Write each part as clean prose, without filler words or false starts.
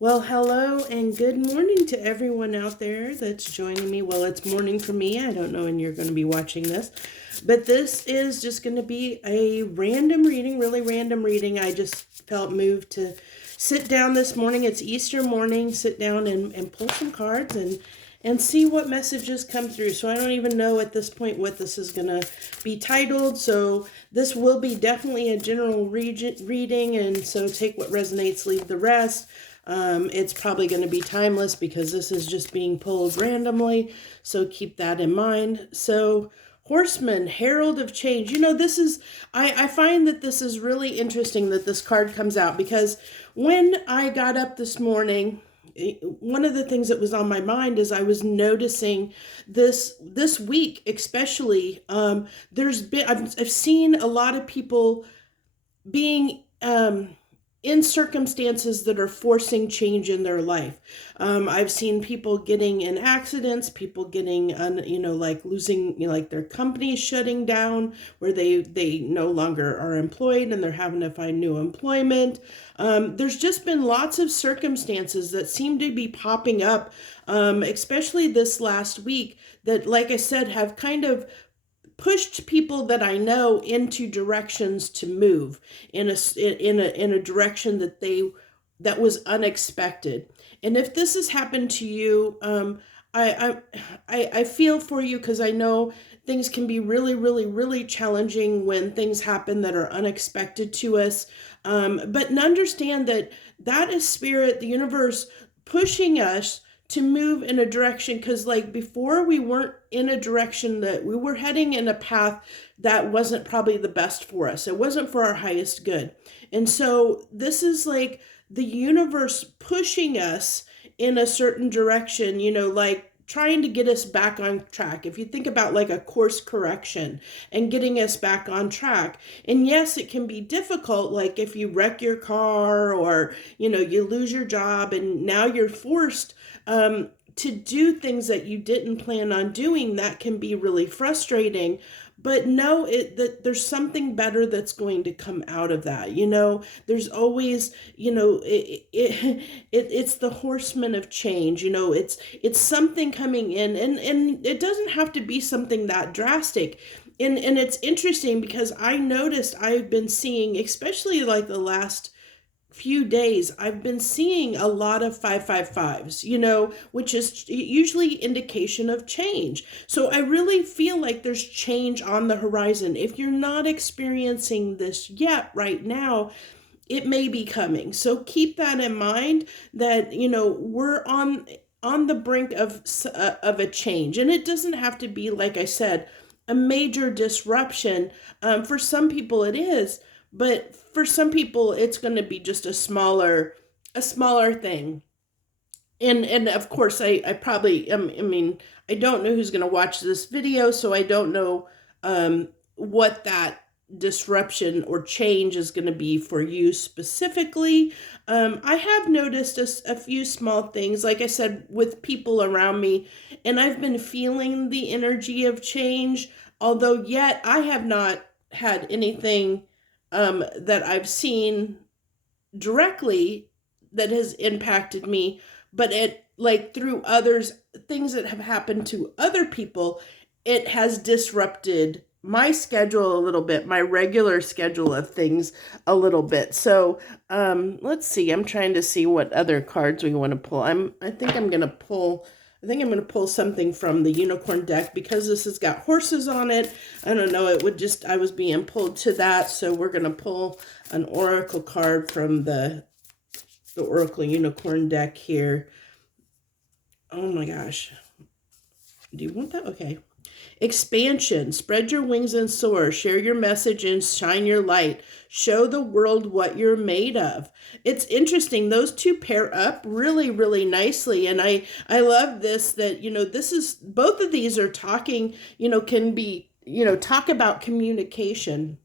Well, hello and good morning to everyone out there that's joining me. Well, it's morning for me. I don't know when you're going to be watching this, but this is just going to be a random reading, really random reading. I just felt moved to sit down this morning. It's Easter morning, sit down and pull some cards and see what messages come through. So I don't even know at this point what this is going to be titled. So this will be definitely a general reading, and so take what resonates, leave the rest. It's probably going to be timeless because this is just being pulled randomly. So keep that in mind. So Horseman, Herald of Change. This is, I find that this is really interesting that this card comes out because when I got up this morning, one of the things that was on my mind is I was noticing this week, especially, I've seen a lot of people being in circumstances that are forcing change in their life. I've seen people getting in accidents, people getting, like losing, like their company shutting down where they no longer are employed and they're having to find new employment. There's just been lots of circumstances that seem to be popping up, especially this last week that, like I said, have kind of pushed people that I know into directions to move in a direction that was unexpected. And if this has happened to you, I feel for you because I know things can be really, really, really challenging when things happen that are unexpected to us. But understand that that is spirit, the universe pushing us to move in a direction, because like before we weren't in a direction, that we were heading in a path that wasn't probably the best for us. It wasn't for our highest good. And so this is like the universe pushing us in a certain direction, like trying to get us back on track. If you think about like a course correction and getting us back on track. And yes, it can be difficult, like if you wreck your car or, you lose your job and now you're forced to do things that you didn't plan on doing. That can be really frustrating. But know that there's something better that's going to come out of that. There's always, it's the horseman of change. It's something coming in, and it doesn't have to be something that drastic. And it's interesting because I noticed I've been seeing, especially like the last few days, I've been seeing a lot of 555s, which is usually indication of change. So I really feel like there's change on the horizon. If you're not experiencing this yet right now, it may be coming. So keep that in mind, that we're on the brink of a change, and it doesn't have to be, like I said, a major disruption. For some people it is, but for some people it's going to be just a smaller thing. And of course, I probably, I mean, I don't know who's going to watch this video, so I don't know what that disruption or change is going to be for you specifically. I have noticed a few small things, like I said, with people around me, and I've been feeling the energy of change, although yet I have not had anything that I've seen directly that has impacted me, but it, like through others, things that have happened to other people, it has disrupted my schedule a little bit, my regular schedule of things a little bit. So let's see, I'm trying to see what other cards we want to pull. I think I'm going to pull something from the unicorn deck because this has got horses on it. I don't know, I was being pulled to that. So we're going to pull an oracle card from the oracle unicorn deck here. Oh my gosh. Do you want that? Okay. Expansion. Spread your wings and soar. Share your message and shine your light. Show the world what you're made of. It's interesting. Those two pair up really, really nicely. And I love this, that, this is, both of these are talking, can be, talk about communication.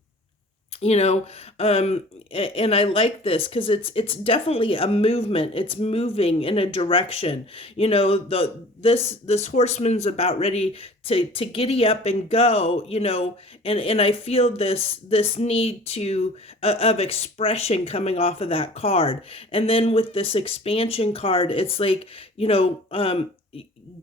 you know and I like this because it's definitely a movement. It's moving in a direction. This horseman's about ready to giddy up and go, and I feel this need to of expression coming off of that card. And then with this expansion card, it's like,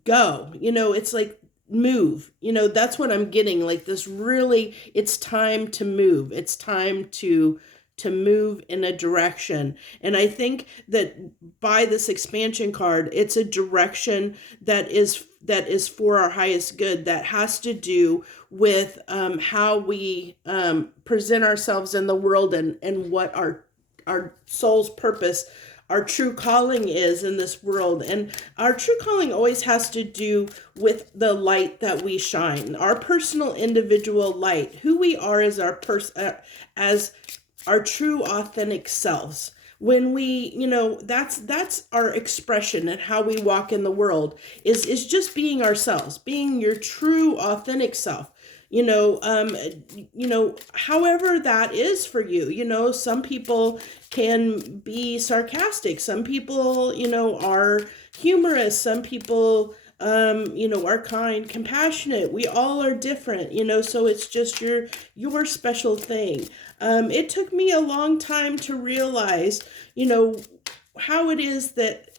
go, it's like move. That's what I'm getting, like this really, it's time to move. It's time to move in a direction. And I think that by this expansion card, it's a direction that is for our highest good, that has to do with how we present ourselves in the world, and what our soul's purpose, our true calling is in this world. And our true calling always has to do with the light that we shine, our personal individual light, who we are as as our true authentic selves. When we, that's our expression, and how we walk in the world is just being ourselves, being your true authentic self. However that is for you. Some people can be sarcastic, some people, are humorous, some people are kind, compassionate. We all are different, so it's just your special thing. It took me a long time to realize, how it is that,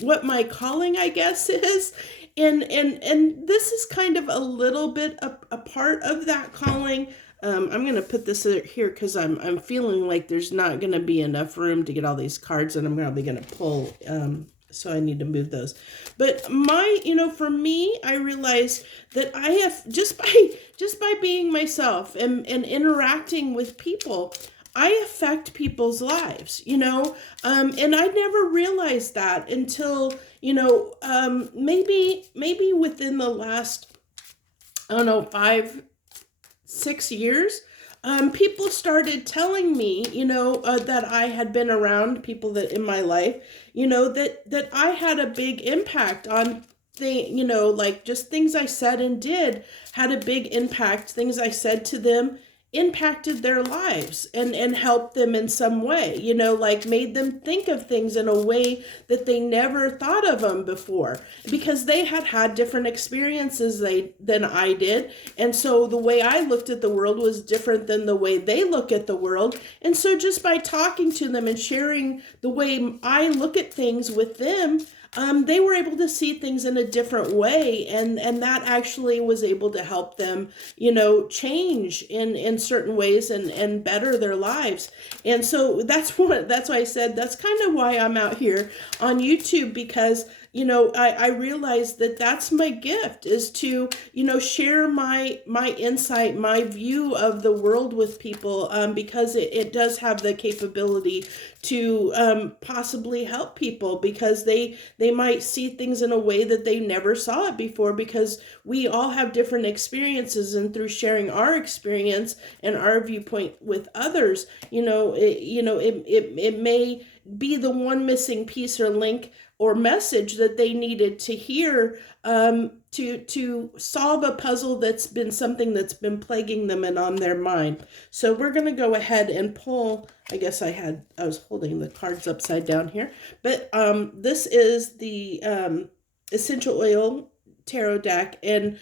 what my calling, I guess, is. And this is kind of a little bit a part of that calling. I'm gonna put this here because I'm feeling like there's not gonna be enough room to get all these cards, and I'm probably gonna pull. So I need to move those. But for me, I realized that I have, just by being myself and interacting with people, I affect people's lives, and I never realized that until, maybe within the last, I don't know, 5-6 years. People started telling me, that I had been around people that in my life, that I had a big impact on like just things I said and did had a big impact. Things I said to them impacted their lives and helped them in some way, like made them think of things in a way that they never thought of them before, because they had different experiences than I did. And so the way I looked at the world was different than the way they look at the world. And so just by talking to them and sharing the way I look at things with them, they were able to see things in a different way, and that actually was able to help them, change in certain ways and better their lives. And so that's why I said that's kind of why I'm out here on YouTube, because I realized that that's my gift, is to share my insight, my view of the world with people, because it does have the capability to possibly help people, because they might see things in a way that they never saw it before, because we all have different experiences, and through sharing our experience and our viewpoint with others, it may be the one missing piece or link or message that they needed to hear, to solve a puzzle that's been something that's been plaguing them and on their mind. So we're going to go ahead and pull. I guess I was holding the cards upside down here, but this is the essential oil tarot deck, and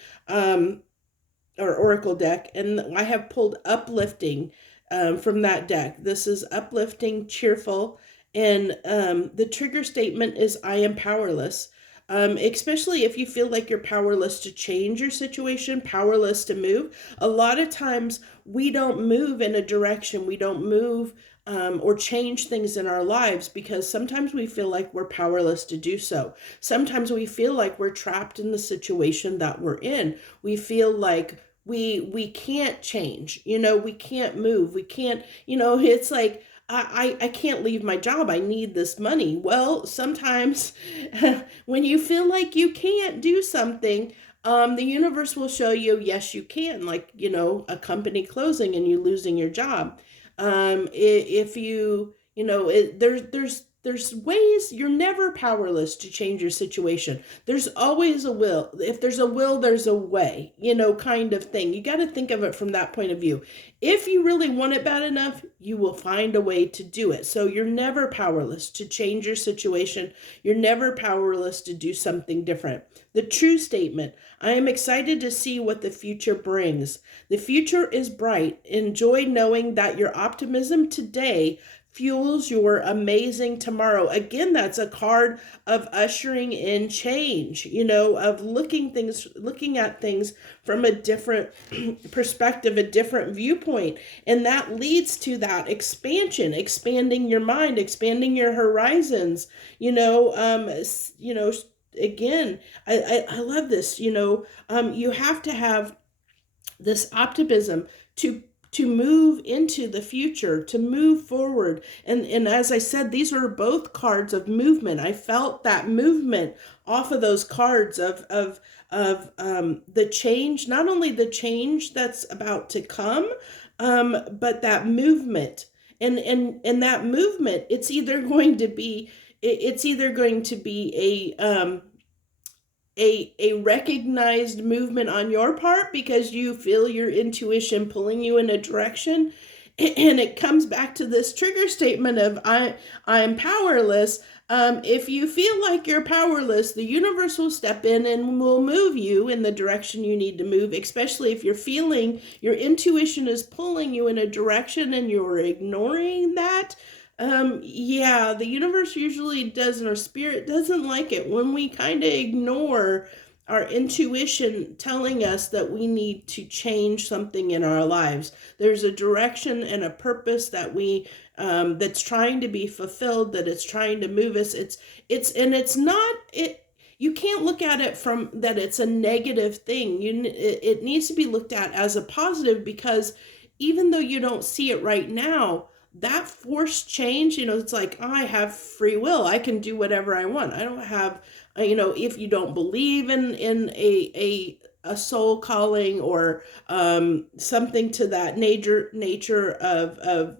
or oracle deck, and I have pulled uplifting from that deck. This is uplifting, cheerful, and the trigger statement is I am powerless. Especially if you feel like you're powerless to change your situation, powerless to move. A lot of times we don't move in a direction, we don't move or change things in our lives, because sometimes we feel like we're powerless to do so. Sometimes we feel like we're trapped in the situation that we're in. We feel like we can't change, we can't move, we can't, it's like, I can't leave my job. I need this money. Well, sometimes when you feel like you can't do something, the universe will show you, yes, you can, like, a company closing and you losing your job. If you, there's there's ways. You're never powerless to change your situation. There's always a will. If there's a will, there's a way, kind of thing. You got to think of it from that point of view. If you really want it bad enough, you will find a way to do it. So you're never powerless to change your situation. You're never powerless to do something different. The true statement: I am excited to see what the future brings. The future is bright. Enjoy knowing that your optimism today fuels your amazing tomorrow. Again, that's a card of ushering in change, of looking at things from a different perspective, a different viewpoint. And that leads to that expansion, expanding your mind, expanding your horizons, again, I love this, you have to have this optimism to move into the future, to move forward. And as I said, these are both cards of movement. I felt that movement off of those cards of the change, not only the change that's about to come, but that movement. And that movement, it's either going to be a recognized movement on your part because you feel your intuition pulling you in a direction, and it comes back to this trigger statement of I'm powerless. If you feel like you're powerless, the universe will step in and will move you in the direction you need to move, especially if you're feeling your intuition is pulling you in a direction and you're ignoring that. The universe usually doesn't, or spirit doesn't like it when we kind of ignore our intuition telling us that we need to change something in our lives. There's a direction and a purpose that that's trying to be fulfilled, that it's trying to move us. It's not it. You can't look at it from that it's a negative thing. It needs to be looked at as a positive, because even though you don't see it right now, that forced change, it's like, I have free will. I can do whatever I want. I don't have, if you don't believe in a soul calling or something to that nature of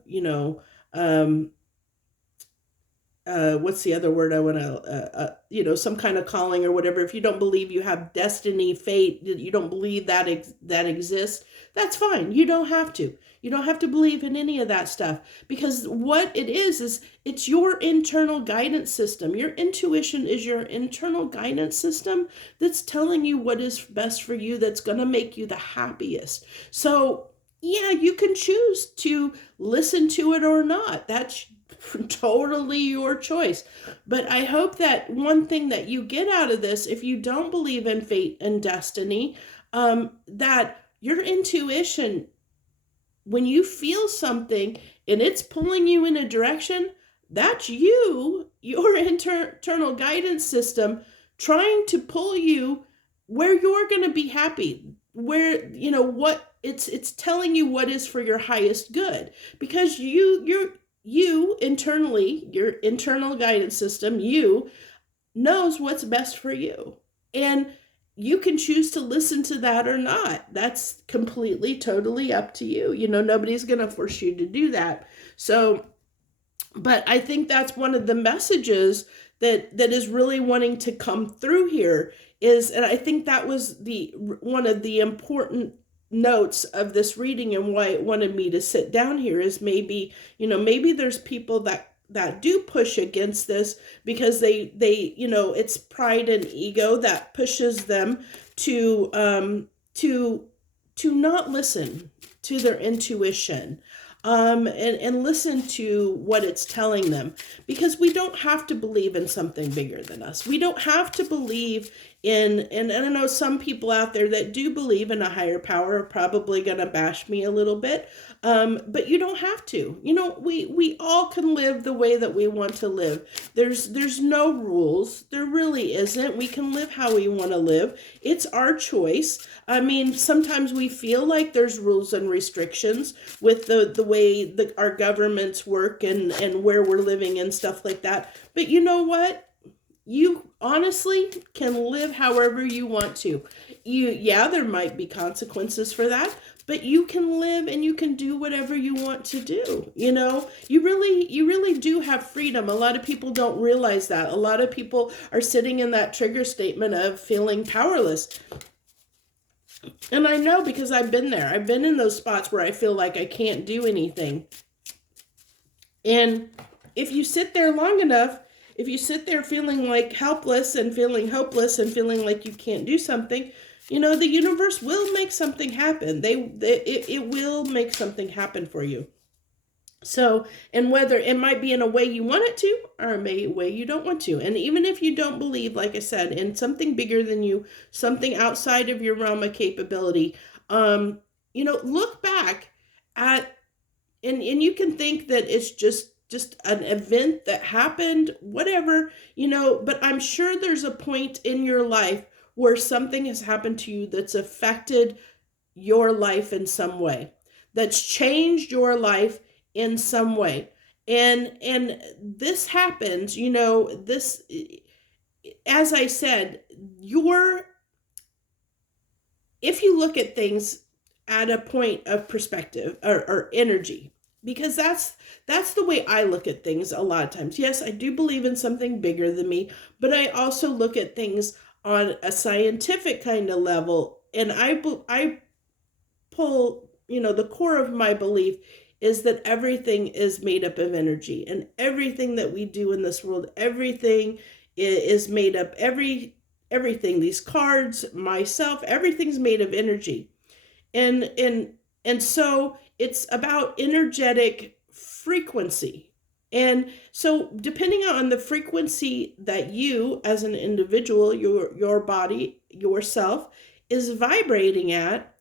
what's the other word I want to, some kind of calling or whatever. If you don't believe you have destiny, fate, you don't believe that exists, that's fine. You don't have to. You don't have to believe in any of that stuff, because what it is it's your internal guidance system. Your intuition is your internal guidance system that's telling you what is best for you, that's going to make you the happiest. So, yeah, you can choose to listen to it or not. That's totally your choice. But I hope that one thing that you get out of this, if you don't believe in fate and destiny, that your intuition, when you feel something and it's pulling you in a direction, that's your internal guidance system trying to pull you where you're going to be happy, where, what it's telling you what is for your highest good, because you internally, your internal guidance system, knows what's best for you. And you can choose to listen to that or not. That's completely, totally up to you. Nobody's going to force you to do that. So, but I think that's one of the messages that is really wanting to come through here is, and I think that was one of the important notes of this reading and why it wanted me to sit down here, is maybe there's people that do push against this because they it's pride and ego that pushes them to not listen to their intuition, and listen to what it's telling them, because we don't have to believe in something bigger than us. We don't have to believe in, and I know some people out there that do believe in a higher power are probably going to bash me a little bit, but you don't have to. We all can live the way that we want to live. There's no rules. There really isn't. We can live how we want to live. It's our choice. I mean, sometimes we feel like there's rules and restrictions with the way our governments work and where we're living and stuff like that. But you know what? You honestly can live however you want to. There might be consequences for that, but you can live and you can do whatever you want to do. You really do have freedom. A lot of people don't realize that. A lot of people are sitting in that trigger statement of feeling powerless. And I know, because I've been there. I've been in those spots where I feel like I can't do anything. And if you sit there long enough, if you sit there feeling like helpless and feeling hopeless and feeling like you can't do something, the universe will make something happen. It will make something happen for you. So, and whether it might be in a way you want it to, or a way you don't want to. And even if you don't believe, like I said, in something bigger than you, something outside of your realm of capability, look back at, and you can think that it's just an event that happened, whatever, but I'm sure there's a point in your life where something has happened to you that's affected your life in some way, that's changed your life in some way. And this happens, this, as I said, if you look at things at a point of perspective or energy, because that's the way I look at things a lot of times. Yes, I do believe in something bigger than me, but I also look at things on a scientific kind of level, and I pull, the core of my belief is that everything is made up of energy, and everything that we do in this world, everything is made up, everything, these cards, myself, everything's made of energy. And so it's about energetic frequency. And so depending on the frequency that you as an individual, your body, yourself is vibrating at,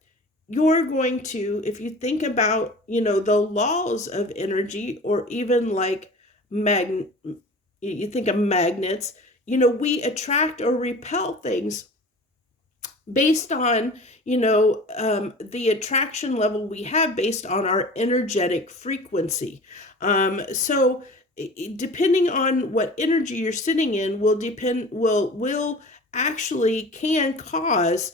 you're going to, if you think about, the laws of energy, or even like you think of magnets, we attract or repel things based on, the attraction level we have based on our energetic frequency. So depending on what energy you're sitting in will actually can cause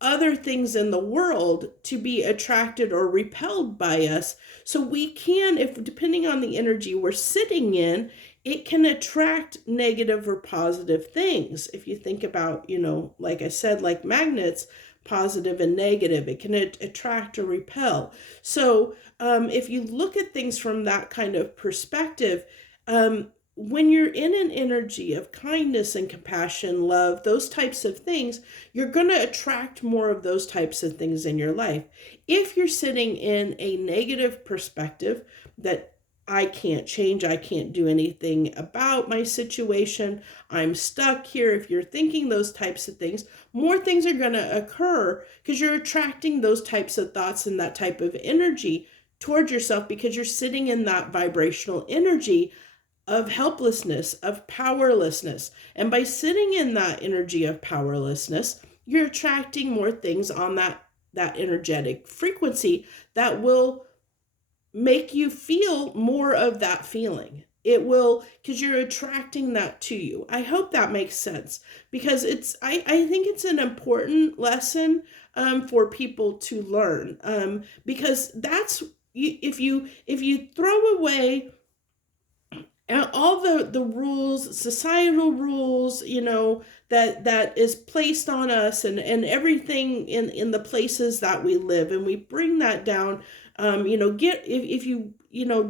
other things in the world to be attracted or repelled by us. So we can, if depending on the energy we're sitting in, it can attract negative or positive things. If you think about, like I said, like magnets, positive and negative, it can attract or repel. So if you look at things from that kind of perspective, when you're in an energy of kindness and compassion, love, those types of things, you're going to attract more of those types of things in your life. If you're sitting in a negative perspective that I can't change, I can't do anything about my situation, I'm stuck here. If you're thinking those types of things, more things are going to occur because you're attracting those types of thoughts and that type of energy towards yourself, because you're sitting in that vibrational energy of helplessness, of powerlessness. And by sitting in that energy of powerlessness, you're attracting more things on that energetic frequency that will make you feel more of that feeling. It will, because you're attracting that to you. I hope that makes sense, because I think it's an important lesson for people to learn, because that's, if you throw away all the rules, societal rules, that is placed on us, and everything in the places that we live, and we bring that down, if you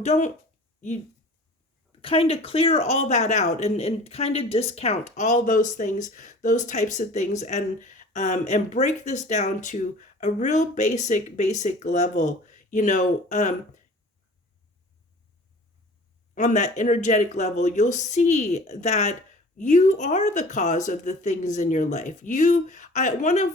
don't, you kind of clear all that out, and kind of discount all those things, those types of things, and break this down to a real basic level, on that energetic level, you'll see that you are the cause of the things in your life. I'm not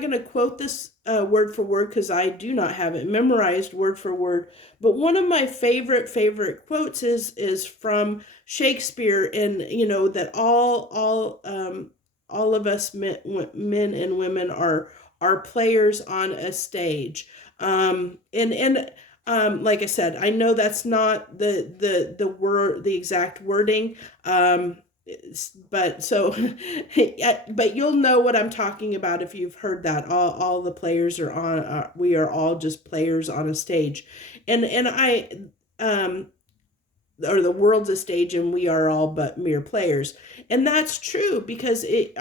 going to quote this word for word, because I do not have it memorized word for word. But one of my favorite quotes is from Shakespeare, and that all of us men and women are players on a stage. And like I said, I know that's not the word, the exact wording. but so yeah, but you'll know what I'm talking about if you've heard that all the players are on, we are all just players on a stage. And I um or the world's a stage and we are all but mere players. And that's true, because it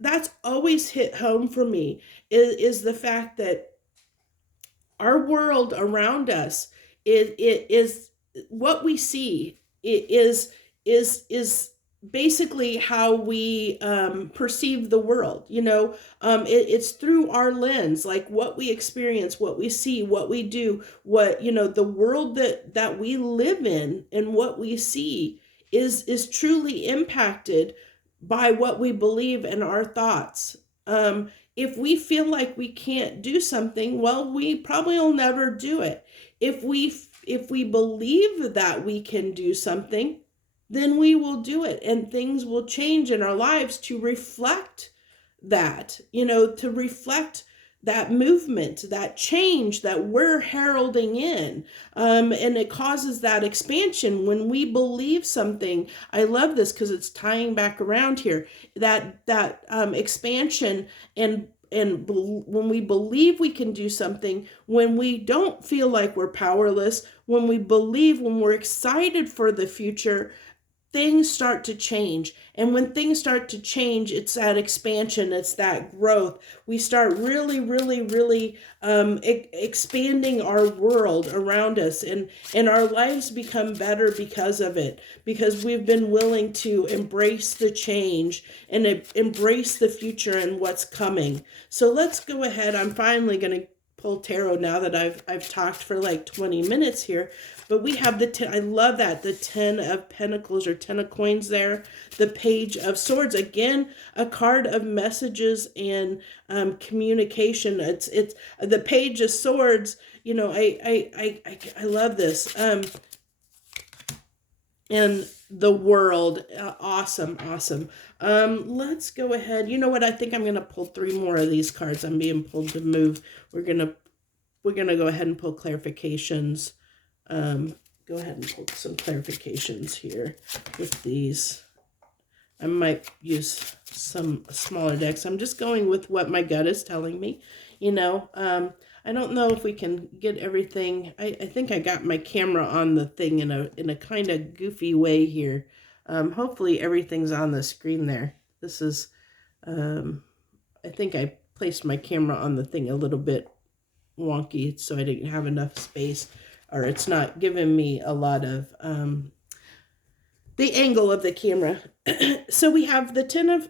that's always hit home for me, is the fact that our world around us, it is what we see. It is basically how we perceive the world. It's through our lens, like what we experience, what we see, what we do, what, the world that we live in and what we see is truly impacted by what we believe and our thoughts. If we feel like we can't do something, well, we probably will never do it. If we believe that we can do something, then we will do it, and things will change in our lives to reflect that, to reflect that movement, that change that we're heralding in. And it causes that expansion when we believe something. I love this because it's tying back around here. That expansion, and when we believe we can do something, when we don't feel like we're powerless, when we believe, when we're excited for the future, things start to change. And when things start to change, it's that expansion, it's that growth. We start really, really, really expanding our world around us, and our lives become better because of it, because we've been willing to embrace the change and embrace the future and what's coming. So let's go ahead. I'm finally going to pull tarot now that I've talked for like 20 minutes here. But we have the 10, I love that, the 10 of Pentacles or 10 of Coins there, the Page of Swords, again, a card of messages and communication. It's the Page of Swords, I love this. And the world, awesome. Let's go ahead. You know what? I think I'm going to pull 3 more of these cards. I'm being pulled to move. We're going to go ahead and pull clarifications. Go ahead and pull some clarifications here with these. I might use some smaller decks. I'm just going with what my gut is telling me. I don't know if we can get everything. I think I got my camera on the thing in a kind of goofy way here. Hopefully everything's on the screen there. This is, I think I placed my camera on the thing a little bit wonky, so I didn't have enough space, or it's not giving me a lot of the angle of the camera. So we have the 10 of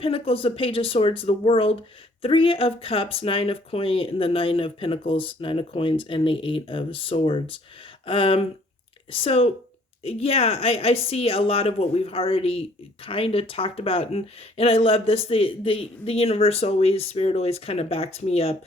Pentacles, the Page of Swords, the World, 3 of Cups, 9 of Coin, and the 9 of Pentacles, 9 of Coins, and the 8 of Swords. So yeah, I see a lot of what we've already kind of talked about, and I love this. The universe always, spirit always kind of backs me up.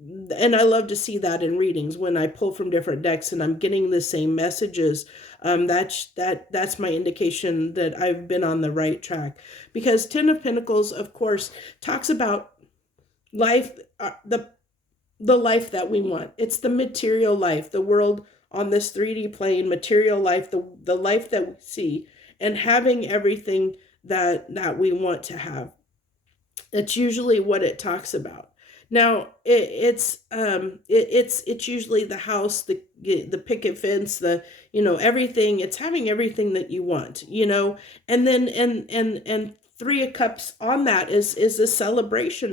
And I love to see that in readings when I pull from different decks and I'm getting the same messages. That's my indication that I've been on the right track, because 10 of Pentacles, of course, talks about life, the life that we want. It's the material life, the world on this 3D plane, material life, the life that we see, and having everything that we want to have. That's usually what it talks about. Now it's usually the house, the picket fence, the everything. It's having everything that you want, and then and 3 of Cups on that is a celebration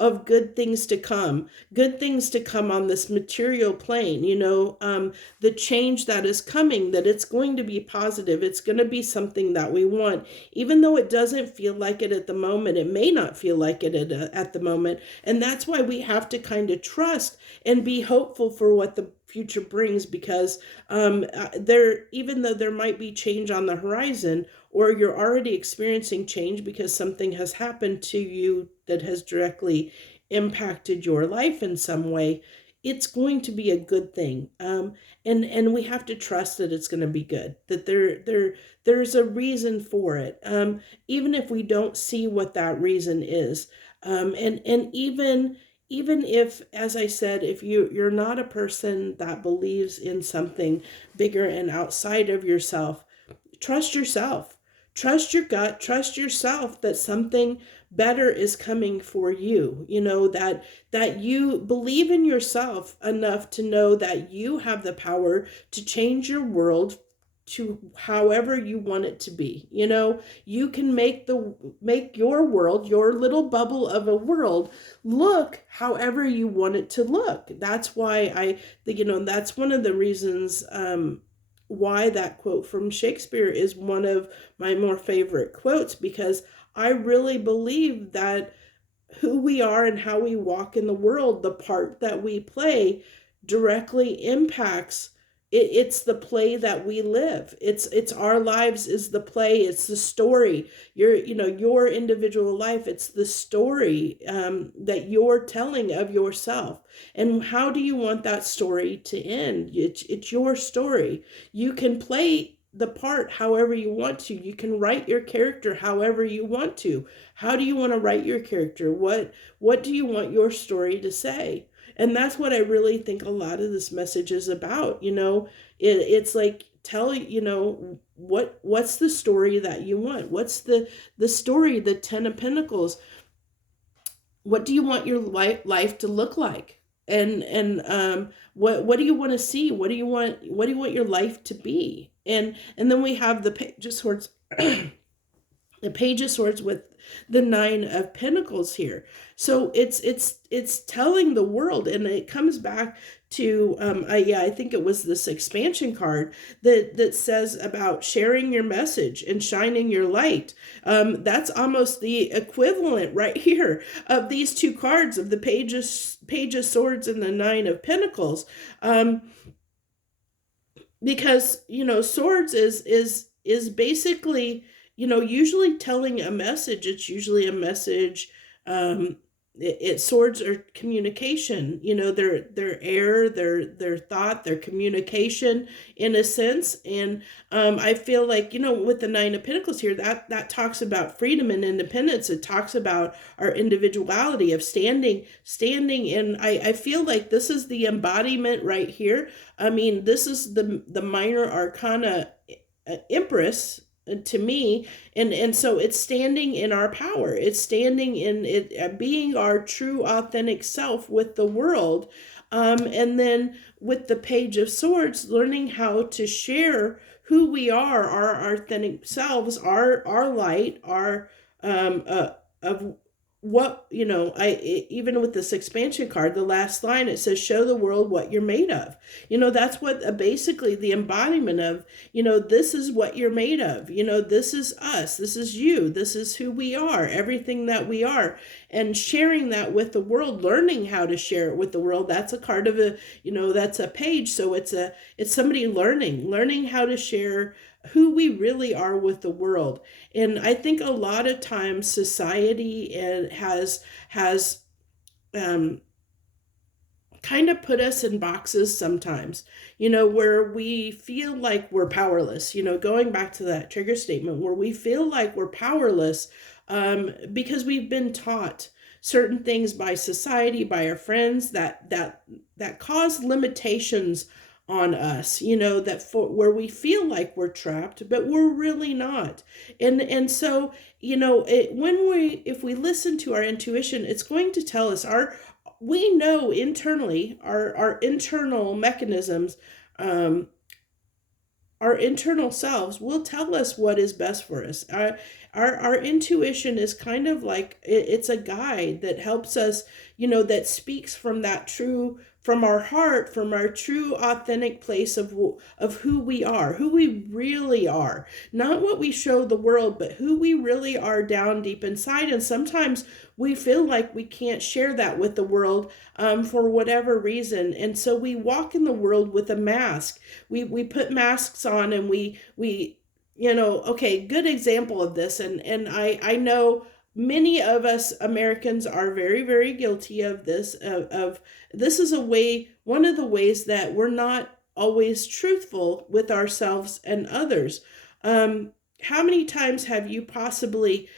of good things to come, on this material plane. The change that is coming, that it's going to be positive. It's going to be something that we want, even though it doesn't feel like it at the moment. It may not feel like it at the moment, and that's why we have to kind of trust and be hopeful for what the future brings, because even though there might be change on the horizon, or you're already experiencing change because something has happened to you that has directly impacted your life in some way, it's going to be a good thing. And we have to trust that it's going to be good, that there's a reason for it, even if we don't see what that reason is. And even even if, as I said, if you're not a person that believes in something bigger and outside of yourself, trust yourself. Trust your gut, trust yourself that something better is coming for you. That you believe in yourself enough to know that you have the power to change your world to however you want it to be. You can make your world, your little bubble of a world, look however you want it to look. That's why that's one of the reasons why that quote from Shakespeare is one of my more favorite quotes, because I really believe that who we are and how we walk in the world, the part that we play, directly impacts it's the play that we live. It's our lives is the play. It's the story. Your individual life. It's the story that you're telling of yourself. And how do you want that story to end? It's your story. You can play the part however you want to. You can write your character however you want to. How do you want to write your character? What do you want your story to say? And that's what I really think a lot of this message is about. It's like, tell, what's the story that you want? What's the story, the 10 of Pentacles? What do you want your life to look like? And what do you want to see? What do you want your life to be? And then we have the Page of Swords. The Page of Swords with the 9 of Pentacles here. So it's telling the world, and it comes back to I think it was this expansion card that says about sharing your message and shining your light. That's almost the equivalent right here of these two cards, of the Page of Swords and the 9 of Pentacles. Because swords is basically, usually telling a message. It's usually a message. Swords are communication. Their air, their thought, their communication, in a sense. And I feel like, with the 9 of Pentacles here, that talks about freedom and independence. It talks about our individuality of standing. And I feel like this is the embodiment right here. I mean, this is the minor arcana Empress to me, and so it's standing in our power. It's standing in it, being our true authentic self with the world. And then with the Page of Swords, learning how to share who we are, our authentic selves, our light, our of what, even with this expansion card, the last line, it says, show the world what you're made of. That's what basically the embodiment of, this is what you're made of. This is us. This is you. This is who we are, everything that we are. And sharing that with the world, learning how to share it with the world. That's a card of that's a page. So it's somebody learning how to share who we really are with the world. And I think a lot of times society has kind of put us in boxes sometimes, where we feel like we're powerless, going back to that trigger statement, where we feel like we're powerless because we've been taught certain things by society, by our friends, that cause limitations on us, that where we feel like we're trapped, but we're really not. And so, if we listen to our intuition, it's going to tell us we know internally, our internal mechanisms, our internal selves will tell us what is best for us. Our intuition is kind of like, it's a guide that helps us, that speaks from from our heart, from our true authentic place of who we are, who we really are. Not what we show the world, but who we really are down deep inside. And sometimes we feel like we can't share that with the world for whatever reason. And so we walk in the world with a mask. We put masks on, and we okay, good example of this. And I know many of us Americans are very, very guilty of this, of this is one of the ways that we're not always truthful with ourselves and others. How many times have you possibly,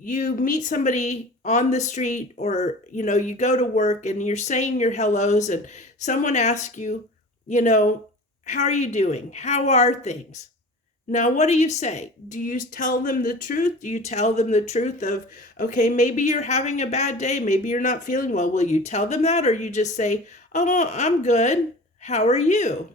you meet somebody on the street, or you go to work and you're saying your hellos, and someone asks you, you know how are you doing, how are things? Now, what do you say? Do you tell them the truth? Do you tell them the truth of, okay, maybe you're having a bad day, maybe you're not feeling well? Will you tell them that, or you just say, oh, I'm good, how are you?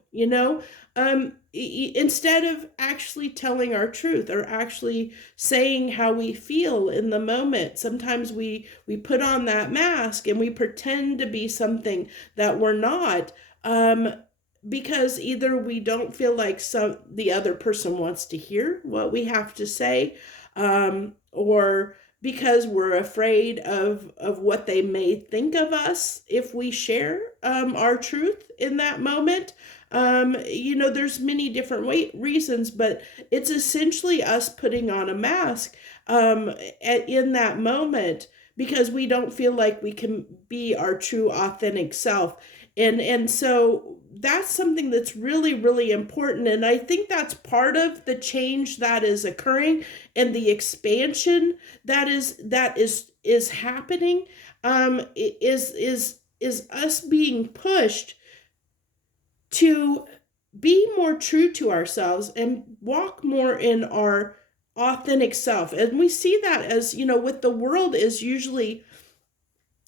Instead of actually telling our truth, or actually saying how we feel in the moment, sometimes we put on that mask and we pretend to be something that we're not. Because either we don't feel like the other person wants to hear what we have to say, or because we're afraid of what they may think of us if we share our truth in that moment. There's many different reasons, but it's essentially us putting on a mask in that moment, because we don't feel like we can be our true authentic self. And so that's something that's really, really important. And I think that's part of the change that is occurring, and the expansion that is happening, is us being pushed to be more true to ourselves and walk more in our authentic self. And we see that, as with the world, is usually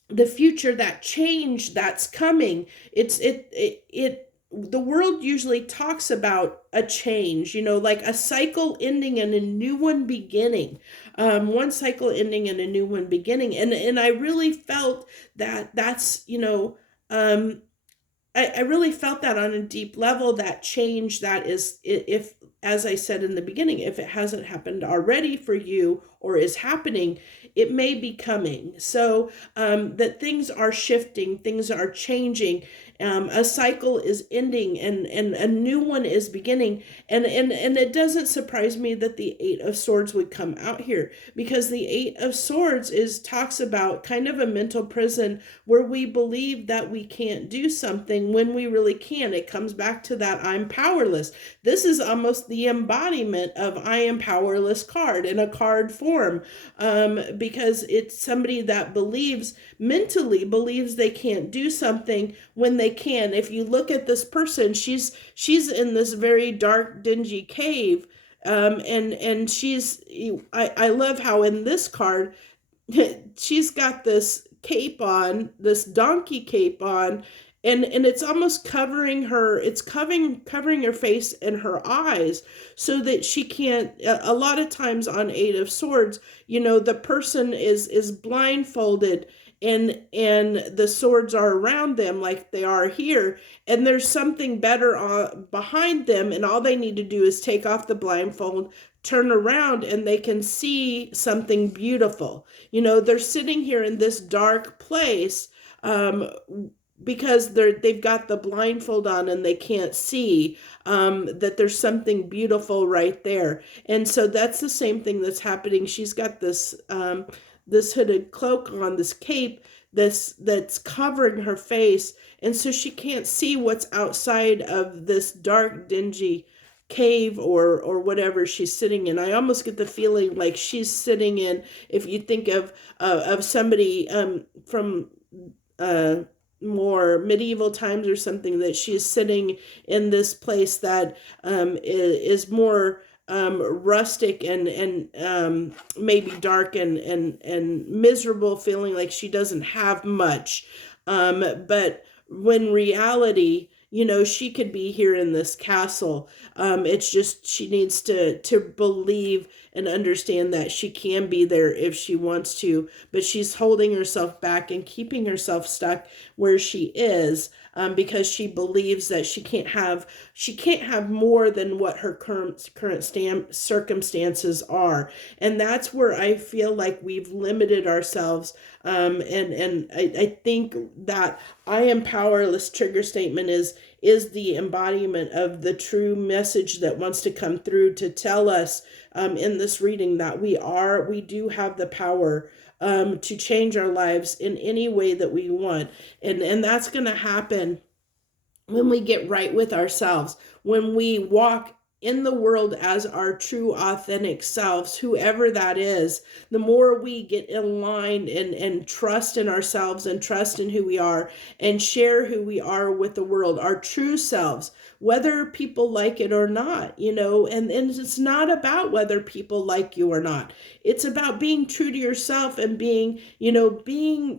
the future, that change that's coming. The world usually talks about a change, like a cycle ending and a new one beginning. One cycle ending and a new one beginning. And I really felt that's I really felt that on a deep level, that change that is, if, as I said in the beginning, if it hasn't happened already for you or is happening, it may be coming. So that things are shifting, things are changing. A cycle is ending, and a new one is beginning. And it doesn't surprise me that the Eight of Swords would come out here, because the Eight of Swords talks about kind of a mental prison where we believe that we can't do something when we really can. It comes back to that I'm powerless. This is almost the embodiment of I am powerless card in a card form, because it's somebody that mentally believes they can't do something when they can. If you look at this person, she's in this very dark, dingy cave, and I love how in this card she's got this cape on, this donkey cape on, and it's almost covering her. It's covering her face and her eyes, so that she can't. A lot of times on Eight of Swords, the person is blindfolded, and the swords are around them like they are here, and there's something better behind them, and all they need to do is take off the blindfold, turn around, and they can see something beautiful. They're sitting here in this dark place, because they've got the blindfold on and they can't see that there's something beautiful right there. And so that's the same thing that's happening. She's got this hooded cloak on, this cape that's covering her face, and so she can't see what's outside of this dark, dingy cave or whatever she's sitting in. I almost get the feeling like she's sitting in, if you think of somebody from more medieval times or something, that she's sitting in this place that is more rustic and maybe dark and miserable, feeling like she doesn't have much. But when reality, she could be here in this castle. It's just she needs to believe and understand that she can be there if she wants to, but she's holding herself back and keeping herself stuck where she is, because she believes that she can't have more than what her current circumstances are. And that's where I feel like we've limited ourselves. And I think that I am powerless trigger statement is the embodiment of the true message that wants to come through to tell us in this reading that we do have the power to change our lives in any way that we want. And that's going to happen when we get right with ourselves, when we walk in the world as our true authentic selves, whoever that is, the more we get in line and trust in ourselves and trust in who we are and share who we are with the world, our true selves, whether people like it or not, and it's not about whether people like you or not. It's about being true to yourself and being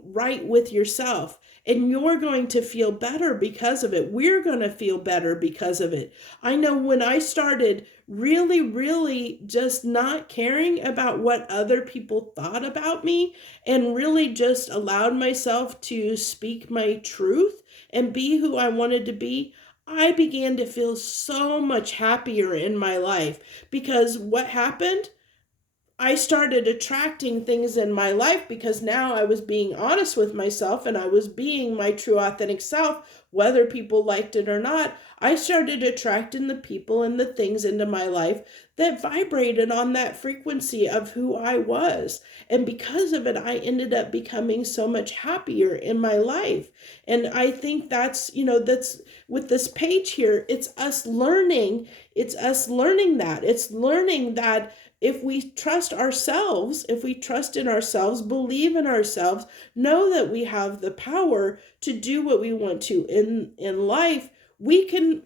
right with yourself. And you're going to feel better because of it. We're going to feel better because of it. I know when I started really, really just not caring about what other people thought about me and really just allowed myself to speak my truth and be who I wanted to be, I began to feel so much happier in my life. Because what happened? I started attracting things in my life because now I was being honest with myself and I was being my true authentic self, whether people liked it or not. I started attracting the people and the things into my life that vibrated on that frequency of who I was. And because of it, I ended up becoming so much happier in my life. And I think that's with this page here, it's us learning that. It's learning that if we trust ourselves, if we trust in ourselves, believe in ourselves, know that we have the power to do what we want to in life, we can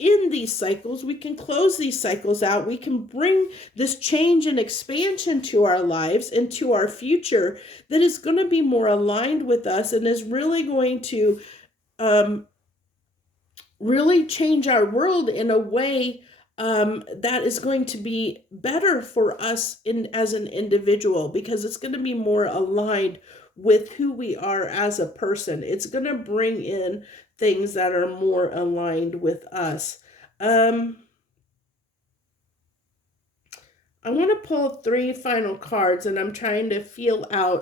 end these cycles, we can close these cycles out, we can bring this change and expansion to our lives and to our future that is going to be more aligned with us and is really going to really change our world in a way that is going to be better for us as an individual, because it's going to be more aligned with who we are as a person. It's going to bring in things that are more aligned with us. I want to pull 3 final cards, and I'm trying to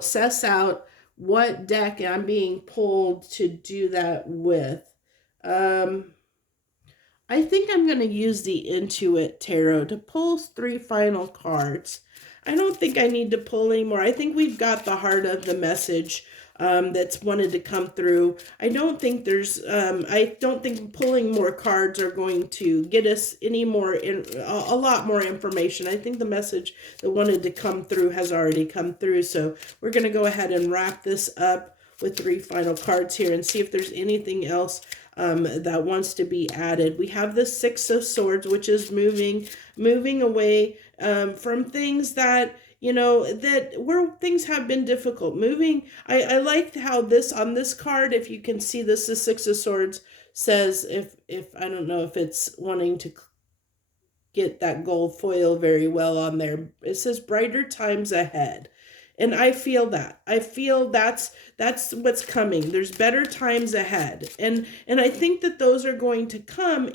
suss out what deck I'm being pulled to do that with. I think I'm going to use the Intuit Tarot to pull 3 final cards. I don't think I need to pull anymore. I think we've got the heart of the message that's wanted to come through. I don't think pulling more cards are going to get us any more, a lot more information. I think the message that wanted to come through has already come through. So we're going to go ahead and wrap this up with 3 final cards here and see if there's anything else that wants to be added. We have the 6 of Swords, which is moving away from things that, that where things have been difficult. I liked how on this card, if you can see this, the 6 of Swords says, if I don't know if it's wanting to get that gold foil very well on there, it says brighter times ahead. And I feel that. I feel that's what's coming. There's better times ahead. And I think that those are going to come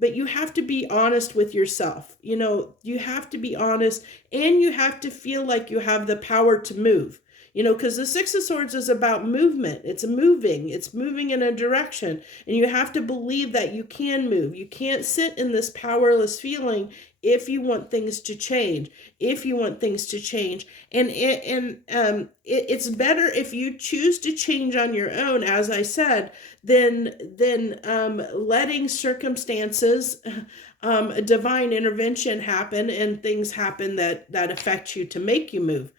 but you have to be honest with yourself. You have to be honest, and you have to feel like you have the power to move. Because the 6 of Swords is about movement. It's moving in a direction. And you have to believe that you can move. You can't sit in this powerless feeling if you want things to change. And it's better if you choose to change on your own, as I said, than letting circumstances, divine intervention happen and things happen that affect you to make you move.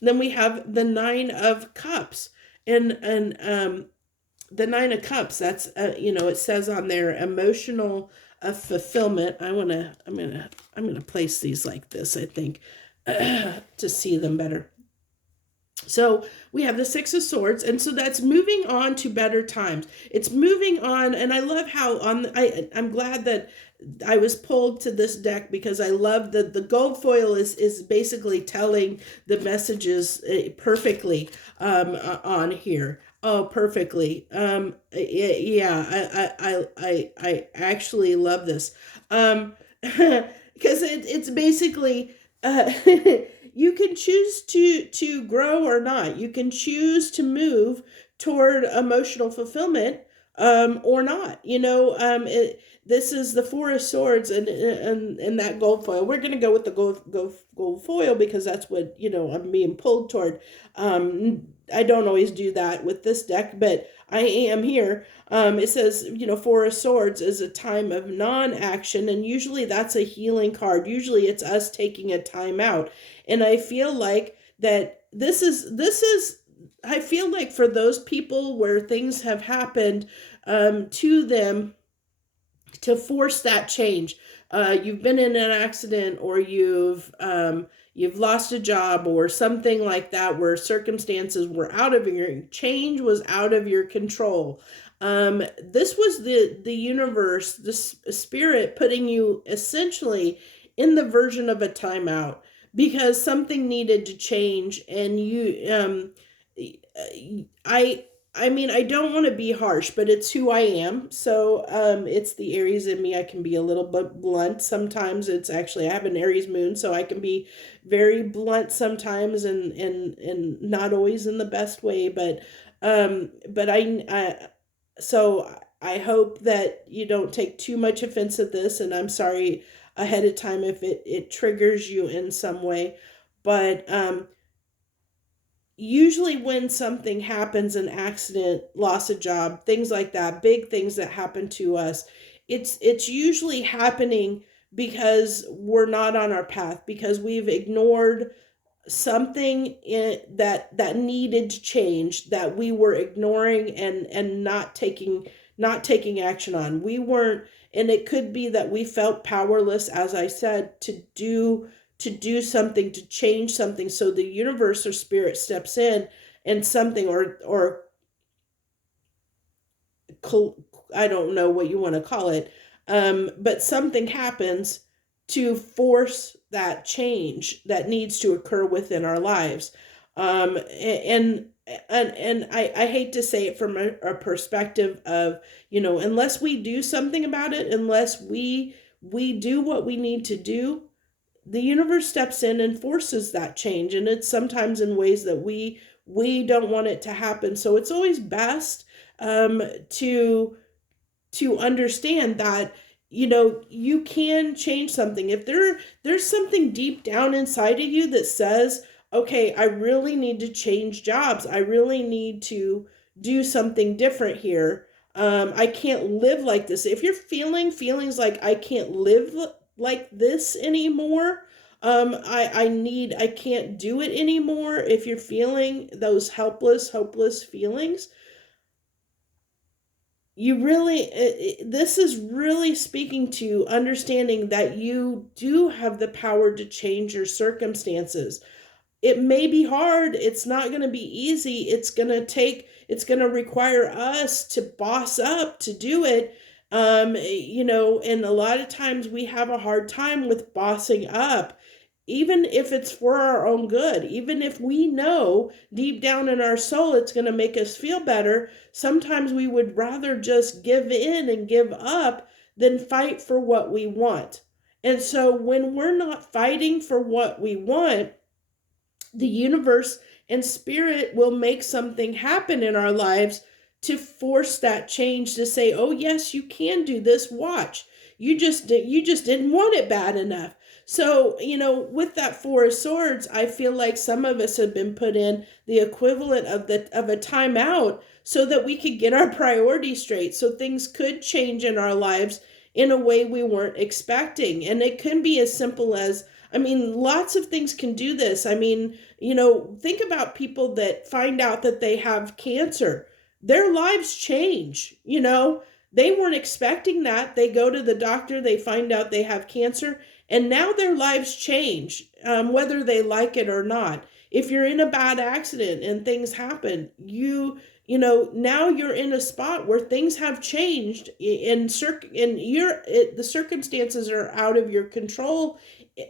Then we have the 9 of Cups, and the 9 of Cups. That's it says on there emotional fulfillment. I'm gonna place these like this, I think, to see them better. So we have the 6 of Swords, and so that's moving on to better times. It's moving on, and I love how I'm glad that I was pulled to this deck, because I love that the gold foil is basically telling the messages perfectly on here. Oh, perfectly. I actually love this. Because it's basically you can choose to grow or not. You can choose to move toward emotional fulfillment or not. This is the 4 of Swords and that gold foil. We're going to go with the gold foil because that's what, I'm being pulled toward. I don't always do that with this deck, but I am here. It says, Four of Swords is a time of non-action, and usually that's a healing card. Usually it's us taking a time out. And I feel like that this is I feel like for those people where things have happened to them, to force that change. You've been in an accident, or you've lost a job or something like that, where circumstances were out of your change was out of your control. This was the universe, the spirit putting you essentially in the version of a timeout, because something needed to change. And I I mean, I don't want to be harsh, but it's who I am. So, it's the Aries in me. I can be a little bit blunt. Sometimes it's actually, I have an Aries moon, so I can be very blunt sometimes, and not always in the best way. But so I hope that you don't take too much offense at this, and I'm sorry ahead of time if it triggers you in some way. But, usually when something happens, an accident, loss of job, things like that, big things that happen to us, it's usually happening because we're not on our path, because we've ignored something that needed to change, that we were ignoring and not taking action on. We weren't, and it could be that we felt powerless, as I said, to do something, to change something. So the universe or spirit steps in, and something, or I don't know what you want to call it, but something happens to force that change that needs to occur within our lives. And I hate to say it from a perspective of, unless we do something about it, unless we do what we need to do, the universe steps in and forces that change, and it's sometimes in ways that we don't want it to happen. So it's always best, to understand that, you can change something. If there's something deep down inside of you that says, okay, I really need to change jobs, I really need to do something different here, I can't live like this. If you're feeling feelings like, I can't live like this anymore, I can't do it anymore. If you're feeling those helpless, hopeless feelings, you really, this is really speaking to understanding that you do have the power to change your circumstances. It may be hard, it's not going to be easy, it's going to require us to boss up to do it. And a lot of times we have a hard time with bossing up, even if it's for our own good, even if we know deep down in our soul it's going to make us feel better. Sometimes we would rather just give in and give up than fight for what we want. And so when we're not fighting for what we want, the universe and spirit will make something happen in our lives to force that change, to say, oh yes, you can do this, watch, you just didn't want it bad enough. So, with that Four of Swords, I feel like some of us have been put in the equivalent of a timeout, so that we could get our priorities straight, so things could change in our lives in a way we weren't expecting. And it can be as simple as, I mean, lots of things can do this. I mean, think about people that find out that they have cancer. Their lives change, They weren't expecting that. They go to the doctor, they find out they have cancer, and now their lives change, whether they like it or not. If you're in a bad accident and things happen, now you're in a spot where things have changed, and the circumstances are out of your control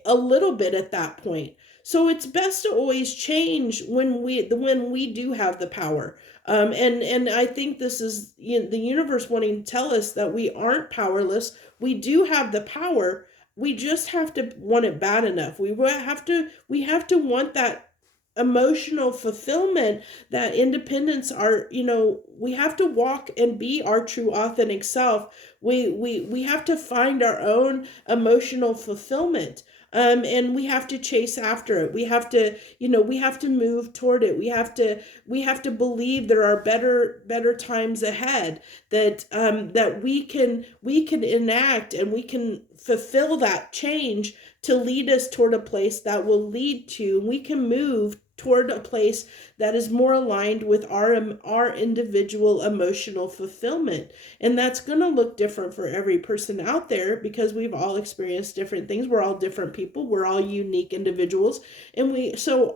a little bit at that point. So it's best to always change when we do have the power. And I think this is, the universe wanting to tell us that we aren't powerless. We do have the power. We just have to want it bad enough. We have to want that emotional fulfillment, that independence. We have to walk and be our true authentic self. We have to find our own emotional fulfillment. And we have to chase after it. We have to, we have to move toward it. We have to believe there are better times ahead, that we can enact and we can fulfill that change to lead us toward a place that will lead to, we can move toward a place that is more aligned with our individual emotional fulfillment. And that's going to look different for every person out there, because we've all experienced different things. We're all different people. We're all unique individuals. And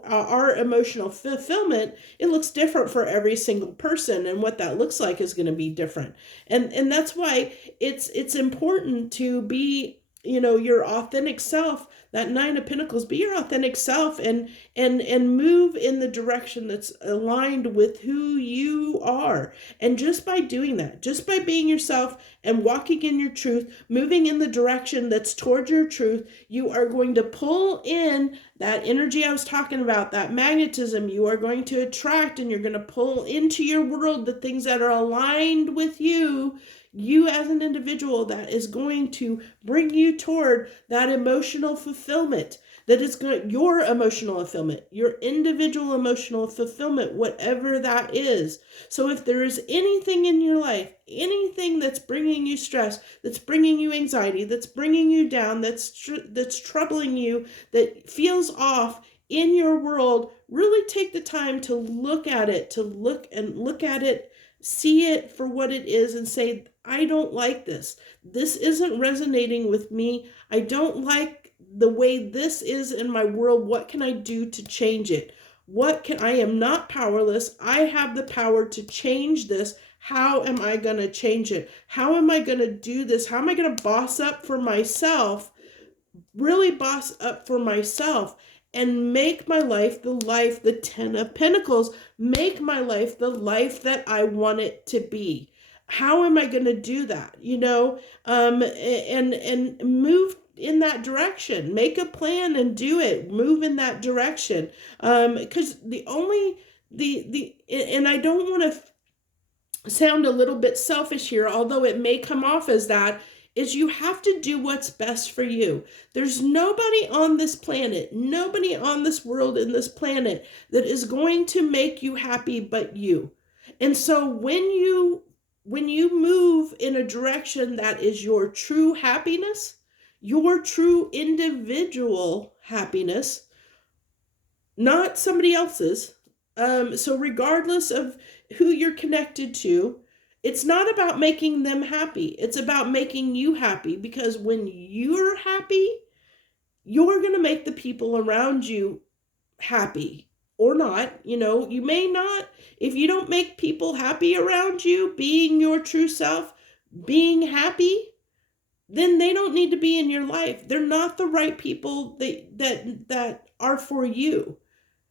our emotional fulfillment, it looks different for every single person, and what that looks like is going to be different. And that's why it's important to be, your authentic self. That Nine of Pentacles, be your authentic self, and move in the direction that's aligned with who you are. And just by doing that, just by being yourself and walking in your truth, moving in the direction that's towards your truth, you are going to pull in that energy I was talking about, that magnetism. You are going to attract, and you're going to pull into your world the things that are aligned with you as an individual, that is going to bring you toward that emotional fulfillment, that is going, your emotional fulfillment, your individual emotional fulfillment, whatever that is. So if there is anything in your life, anything that's bringing you stress, that's bringing you anxiety, that's bringing you down, that's troubling you, that feels off in your world, really take the time to look at it, see it for what it is, and say, I don't like this. This isn't resonating with me. I don't like the way this is in my world. What can I do to change it? I am not powerless. I have the power to change this. How am I going to change it? How am I going to do this? How am I going to boss up for myself? Really boss up for myself and make my life the Ten of Pentacles, make my life the life that I want it to be. How am I going to do that? And move in that direction. Make a plan and do it. Move in that direction. Because and I don't want to sound a little bit selfish here, although it may come off as that, is you have to do what's best for you. There's nobody on this planet, nobody on this world, in this planet, that is going to make you happy but you. And so when you move in a direction that is your true happiness, your true individual happiness, not somebody else's. So regardless of who you're connected to, it's not about making them happy. It's about making you happy, because when you're happy, you're going to make the people around you happy or not. You may not, if you don't make people happy around you, being your true self, being happy, then they don't need to be in your life. They're not the right people that are for you,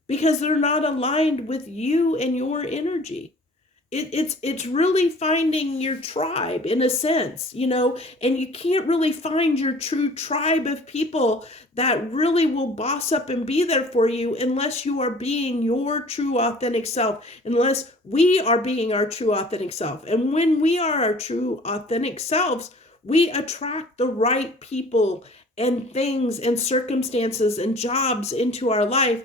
because they're not aligned with you and your energy. It's really finding your tribe, in a sense, and you can't really find your true tribe of people that really will boss up and be there for you unless you are being your true authentic self, unless we are being our true authentic self. And when we are our true authentic selves, we attract the right people and things and circumstances and jobs into our life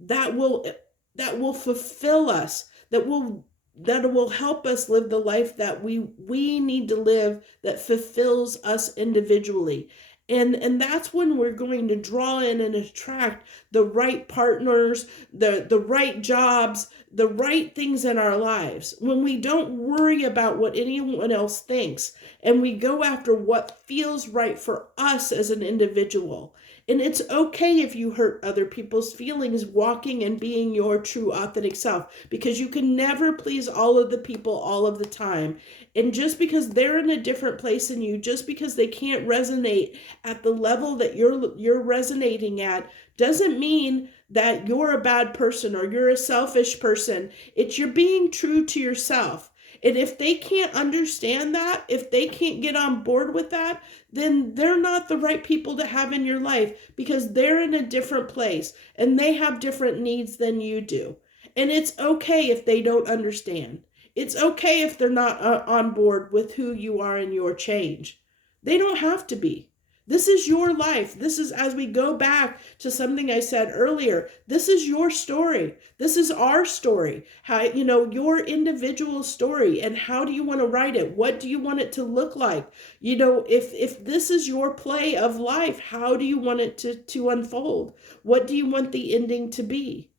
that will fulfill us, that will help us live the life that we need to live, that fulfills us individually. And that's when we're going to draw in and attract the right partners, the right jobs, the right things in our lives. When we don't worry about what anyone else thinks, and we go after what feels right for us as an individual. And it's okay if you hurt other people's feelings walking and being your true authentic self, because you can never please all of the people all of the time. And just because they're in a different place than you, just because they can't resonate at the level that you're resonating at, doesn't mean that you're a bad person or you're a selfish person. It's you're being true to yourself. And if they can't understand that, if they can't get on board with that, then they're not the right people to have in your life, because they're in a different place and they have different needs than you do. And it's okay if they don't understand. It's okay if they're not on board with who you are and your change. They don't have to be. This is your life. This is, as we go back to something I said earlier, this is your story. This is our story. How, your individual story, and how do you want to write it? What do you want it to look like? If this is your play of life, how do you want it to unfold? What do you want the ending to be?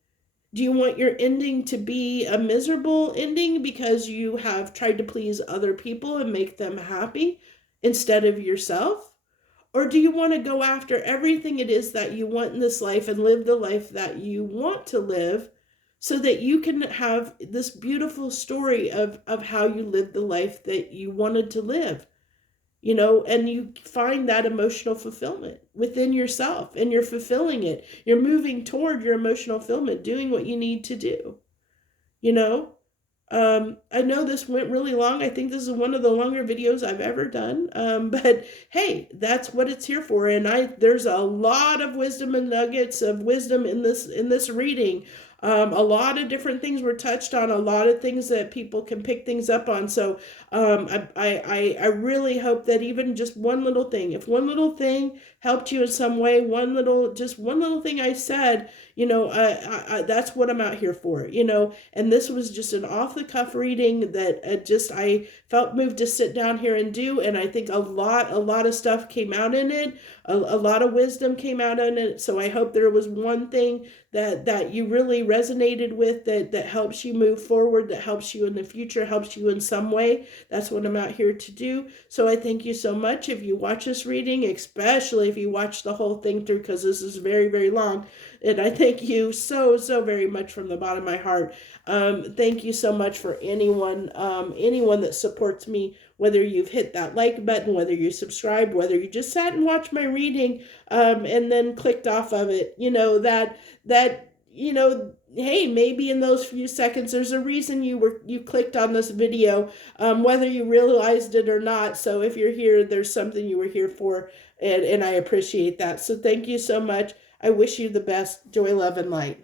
Do you want your ending to be a miserable ending because you have tried to please other people and make them happy instead of yourself? Or do you want to go after everything it is that you want in this life and live the life that you want to live, so that you can have this beautiful story of how you lived the life that you wanted to live? And you find that emotional fulfillment within yourself, and you're fulfilling it. You're moving toward your emotional fulfillment, doing what you need to do. you know I know this went really long. I think this is one of the longer videos I've ever done. But hey, that's what it's here for. And there's a lot of wisdom and nuggets of wisdom in this reading. A lot of different things were touched on, a lot of things that people can pick things up on. So I really hope that even just one little thing, if one little thing helped you in some way, one little thing I said, that's what I'm out here for, and this was just an off the cuff reading that I felt moved to sit down here and do. And I think a lot of stuff came out in it. A lot of wisdom came out in it. So I hope there was one thing that you really resonated with, that helps you move forward, that helps you in the future, helps you in some way. That's what I'm out here to do. So I thank you so much. If you watch this reading, especially if you watch the whole thing through, because this is very, very long, and I thank you so very much from the bottom of my heart. Thank you so much for anyone that supports me, whether you've hit that like button, whether you subscribed, whether you just sat and watched my reading, and then clicked off of it. Hey, maybe in those few seconds, there's a reason you clicked on this video, whether you realized it or not. So if you're here, there's something you were here for, and I appreciate that. So thank you so much. I wish you the best. Joy, love, and light.